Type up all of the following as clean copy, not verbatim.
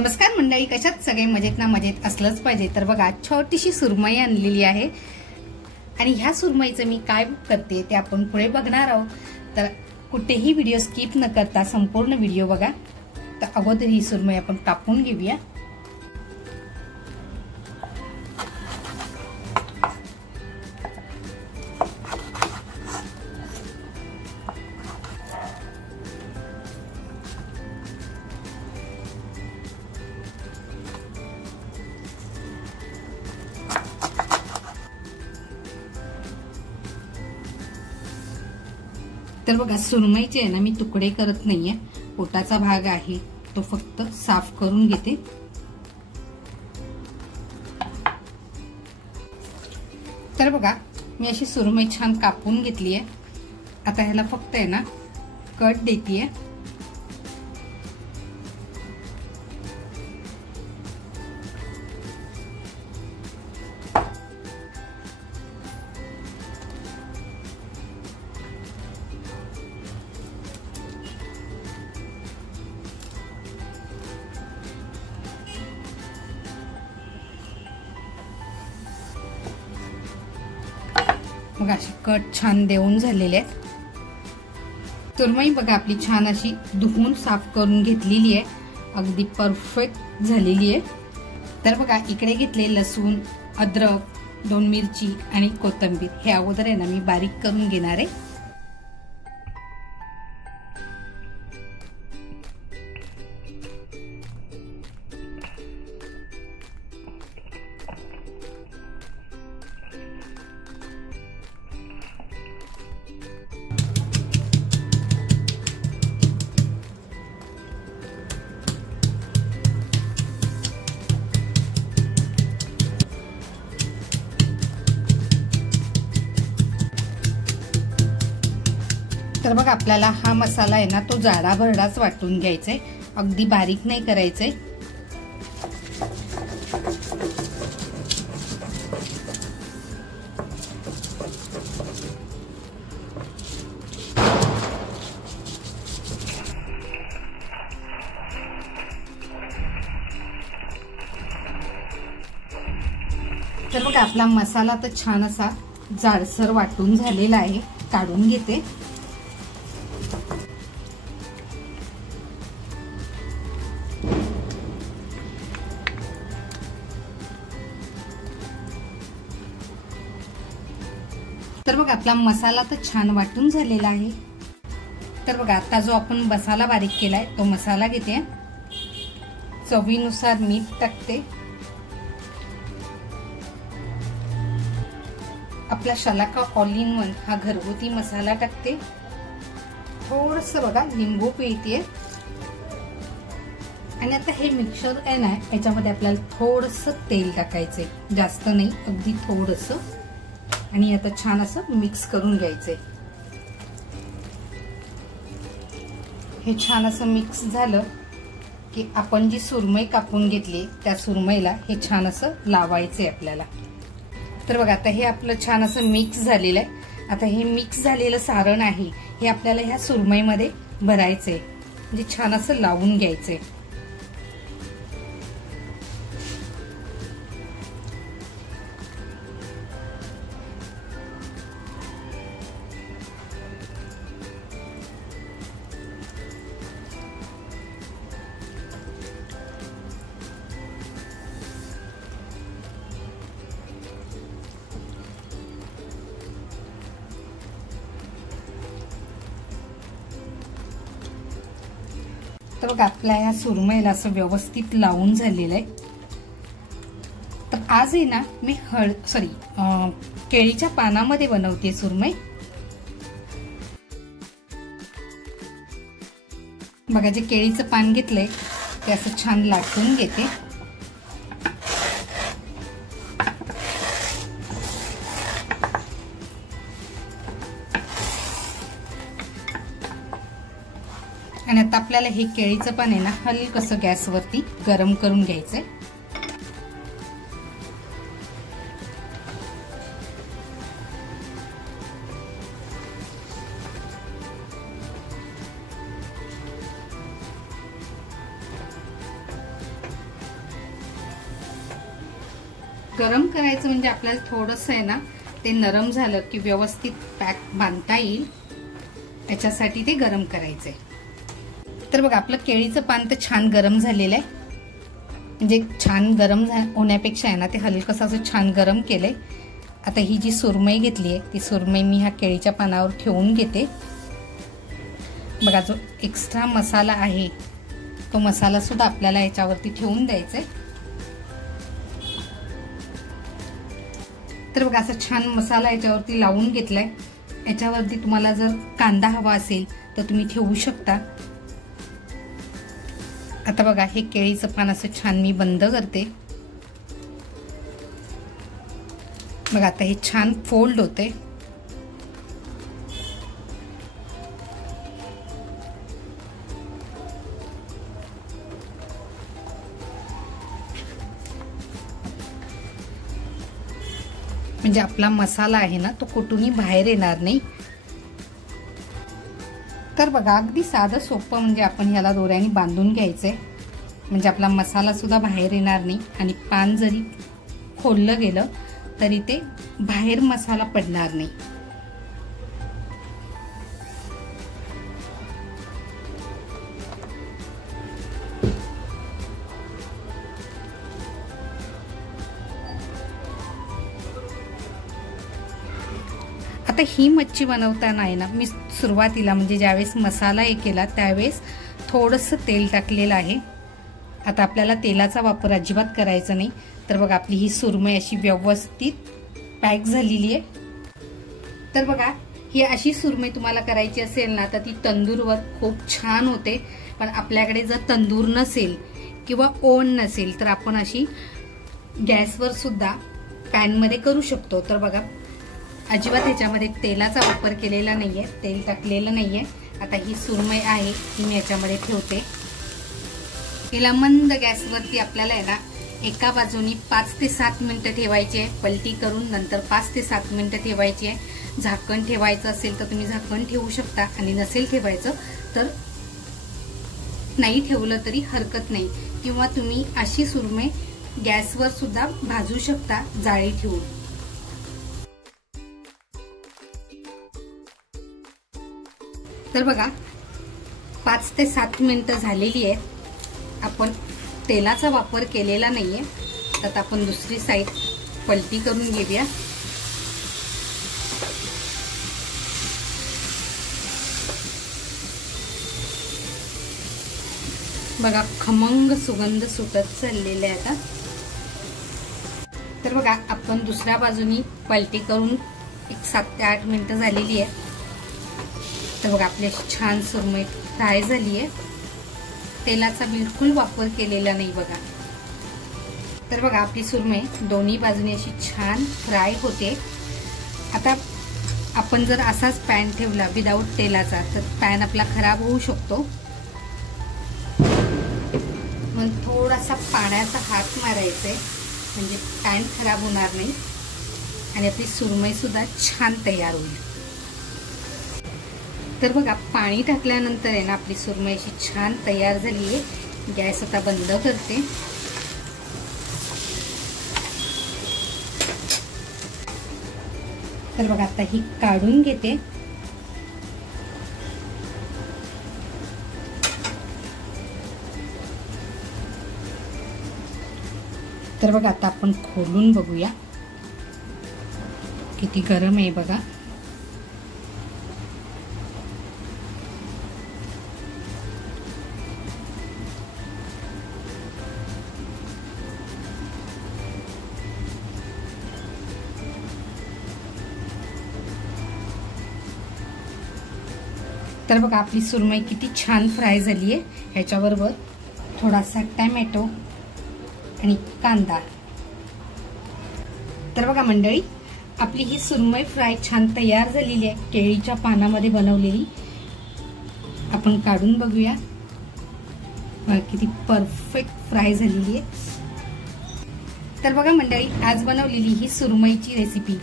नमस्कार मंडळी, कशात सगळे मजेत ना? मजेत असलंच पाहिजे. तर बघा, छोटीशी सुरमई आणलेली आहे आणि ह्या सुरमईचं मी काय करते ते आपण पुढे बघणार आहोत. तर कुठेही व्हिडिओ स्किप न करता संपूर्ण व्हिडिओ बघा. तर अगोदर ही सुरमई आपण कापून घेऊया. तर बघा, सुरमईचे आहे ना मी तुकडे करत नाहीये. पोटाचा भाग आहे तो फक्त साफ करून घेते. तर बघा, मी अशी सुरमई छान कापून घेतली आहे. आता ह्याला फक्त आहे ना कट देतीये. बघा, अशी कट छान देऊन झालेले आहेत. सुरमई बघा आपली छान अशी धुवून साफ करून घेतलेली आहे. अगदी परफेक्ट झालेली आहे. तर बघा, इकडे घेतले लसूण, अद्रक, 2 मिरची आणि कोथिंबीर. हे अगोदर आहे ना मी बारीक करून घेणार आहे. तर बघा, आपल्याला हा मसाला आहे ना तो जाडा भरडाच वाटून घ्यायचा आहे. अगदी बारीक नाही करायचंय. तर बघा, आपला मसाला तर छान असा जाडसर वाटून झालेला आहे. काढून घेते. तर बघा, आपला मसाला तर छान वाटून झालेला आहे. तर बघा, आता जो आपण मसाला बारीक केलाय तो मसाला घेते. चवीनुसार मीठ टाकते. आपला शलाका ऑल इन वन हा घरगुती मसाला टाकते. थोडस बघा लिंबू पिळते. आणि आता हे मिक्सर आहे ना, याच्यामध्ये आपल्याला थोडस तेल टाकायचंय. जास्त नाही, अगदी थोडस. आणि आता छान असं मिक्स करून घ्यायचंय. हे छान असं मिक्स झालं की आपण जी सुरमई कापून घेतली त्या सुरमईला हे छान असं लावायचंय आपल्याला. तर बघा, आता हे आपलं छान असं मिक्स झालेलं आहे. आता हे मिक्स झालेलं सारण आहे हे आपल्याला ह्या सुरमईमध्ये भरायचंय. म्हणजे छान असं लावून घ्यायचंय. तर बघा, आपल्या या सुरमईला असं व्यवस्थित लावून झालेलं आहे. तर आज आहे ना मी केळीच्या पानामध्ये बनवते सुरमई. बघा, जे केळीचं पान घेतलंय ते असं छान लाटून घेते. आणि आता आपल्याला हे केळीचं पान आहे ना हलकसं गॅसवरती गरम करून घ्यायचंय. गरम करायचं म्हणजे आपल्याला थोडंसं आहे ना ते नरम झालं की व्यवस्थित पॅक बांधता येईल, याच्यासाठी ते गरम करायचंय. तर बघा आपलं केळीचं पान तर छान गरम झालेलं आहे. म्हणजे छान गरम होण्यापेक्षा आहे ना ते हलकंसं असं छान गरम केलंय. आता ही जी सुरमई घेतली आहे ती सुरमई मी ह्या केळीच्या पानावर ठेवून घेते. बघा जो एक्स्ट्रा मसाला आहे तो मसाला सुद्धा आपल्याला याच्यावरती ठेवून द्यायचा आहे. तर बघा असा छान मसाला याच्यावरती लावून घेतलाय. याच्यावरती तुम्हाला जर कांदा हवा असेल तर तुम्ही ठेवू शकता. आता बघा हे केळीचं पान असं छान मी बंद करते. बघा आता हे छान फोल्ड होते. म्हणजे आपला मसाला आहे ना तो कुठूनही बाहेर येणार नाही. तर बघा अगदी साधं सोपं म्हणजे आपण ह्याला दोऱ्याने बांधून घ्यायचंय, म्हणजे आपला मसाला सुद्धा बाहेर येणार नाही आणि पान जरी खोललं गेलं तरी ते बाहेर मसाला पडणार नाही. आता ही मच्छी बनवताना आहे ना मी सुरुवातीला म्हणजे ज्यावेळेस मसाला हे केला त्यावेळेस थोडंसं तेल टाकलेलं आहे. आता आपल्याला तेलाचा वापर अजिबात करायचा नाही. तर बघा आपली ही सुरमई अशी व्यवस्थित पॅक झालेली आहे. तर बघा ही अशी सुरमई तुम्हाला करायची असेल ना तर ती तंदूरवर खूप छान होते. पण आपल्याकडे जर तंदूर नसेल किंवा ओव्हन नसेल तर आपण अशी गॅसवर सुद्धा पॅनमध्ये करू शकतो. तर बघा अजिबात ह्याच्यामध्ये तेलाचा वापर केलेला नाहीये, तेल टाकलेलं नाहीये. आता ही सुरमई आहे ती मी याच्यामध्ये ठेवते. हिला मंद गॅसवरती आपल्याला आहे ना एका बाजूनी 5 ते 7 मिनिटं ठेवायची आहे, पलटी करून नंतर 5 ते 7 मिनिटं ठेवायची आहे. झाकण ठेवायचं असेल तर तुम्ही झाकण ठेवू शकता आणि नसेल ठेवायचं तर नाही ठेवलं तरी हरकत नाही. किंवा तुम्ही अशी सुरमई गॅसवर सुद्धा भाजू शकता जाळी ठेवून. तर बघा 5 ते 7 मिनिटं झालेली आहेत. आपण तेलाचा वापर केलेला नाहीये. तर आपण दुसरी साईड पलटी करून घेऊया. बघा खमंग सुगंध सुटत चाललेला आहे आता. तर बघा आपण दुसऱ्या बाजूनी पलटी करून एक 7 ते 8 मिनिटं झालेली आहे. तर बघा आपली छान सुरमई फ्राय झाली आहे. तेलाचा बिलकुल वापर केलेला नाही बघा. तर बघा आपली सुरमई दोन्ही बाजूने अशी छान फ्राय होते. आता आपण जर असाच पॅन ठेवला विदाऊट तेलाचा तर पॅन आपला खराब होऊ शकतो. मग थोडासा पाण्याचा हात मारायचा म्हणजे पॅन खराब होणार नाही आणि आपली सुरमई सुद्धा छान तयार होईल. तर बघा पाणी टाकल्यानंतर आहे ना आपली सुरमई अशी छान तयार झाली आहे. गॅस आता बंद करते. तर बघा आता ही काढून घेते. तर बघा आता आपण खोलून बघूया किती गरम आहे बघा. तर बघा आपली सुरमई किती छान फ्राय झाली आहे. ह्याच्याबरोबर थोडासा टॅमॅटो आणि कांदा. तर बघा मंडळी आपली ही सुरमई फ्राय छान तयार झालेली आहे, केळीच्या पानामध्ये बनवलेली. आपण काढून बघूया किती परफेक्ट फ्राय झालेली आहे. तर बघा मंडळी आज बनवलेली ही सुरमईची रेसिपी,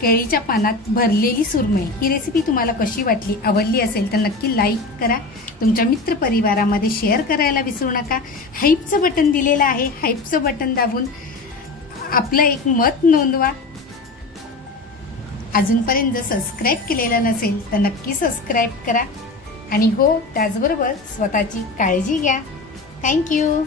केळीच्या पानात भरलेली सुरमई, ही रेसिपी तुम्हाला कशी वाटली, आवडली असेल तर नक्की लाईक करा, तुमच्या मित्र परिवारामध्ये शेअर करायला विसरू नका. हाईपचं बटन दिलेलं आहे, हाईपचं बटन दाबून आपलं एक मत नोंदवा. अजूनपर्यंत जर सबस्क्राईब केलेलं नसेल तर नक्की सबस्क्राईब करा. आणि हो, त्याचबरोबर स्वतःची काळजी घ्या. थँक्यू.